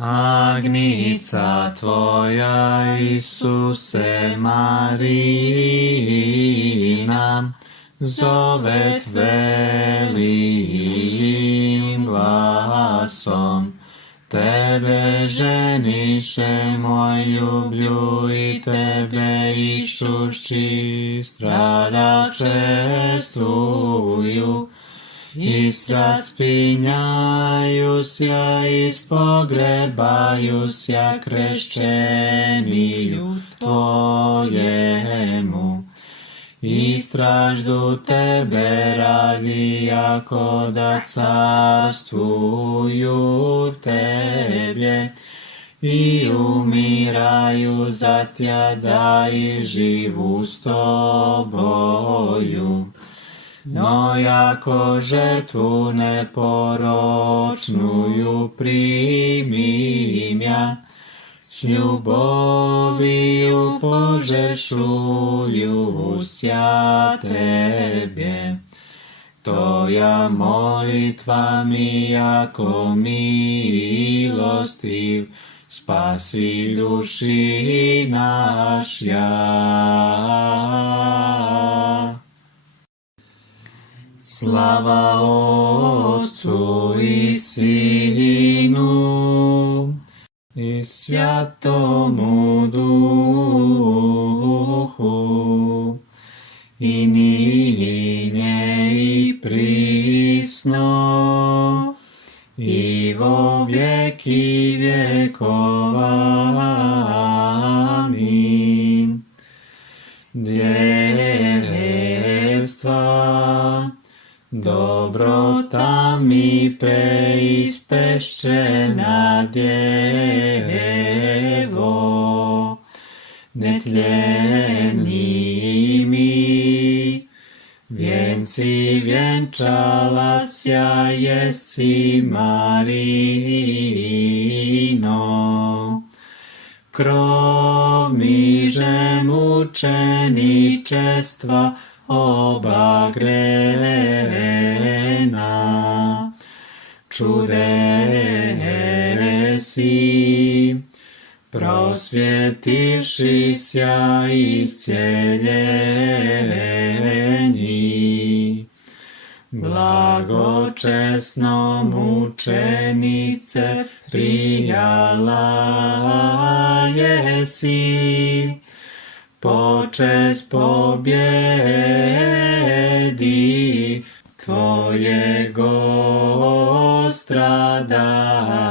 Agnica Tvoja, Isuse Marina, zove velim glasom. Tebe ženiše moj ljublju i Tebe išušći strada čestuju. Raspinjaju sja, ispogrebaju sja krešćeniju Tvojemu. Istraždu Tebe radi, jako da carstvuju Tebje i umiraju za Tja da i živu s Toboju. No jako žrtvu neporočnuju primim ja, s ljuboviju požešuju sja Tebe. Tvoja molitva mi jako milostiv, spasi duši naša. Slava Otcu i Sinu i Svjatomu Duhu, i ninje i prisno, i vo vjeki vjekova. Amin. Djevstva, dobrota mi preispešćena djevo, netljeni mi vjenci vjenčala sja jesi Marino. Krov miže mučeničestva oba grena, čudesi prosvjetivši sja iscijeljeni. Blagočesno mučenice prijala jesi, počest pobjedi Tvojego stradanja.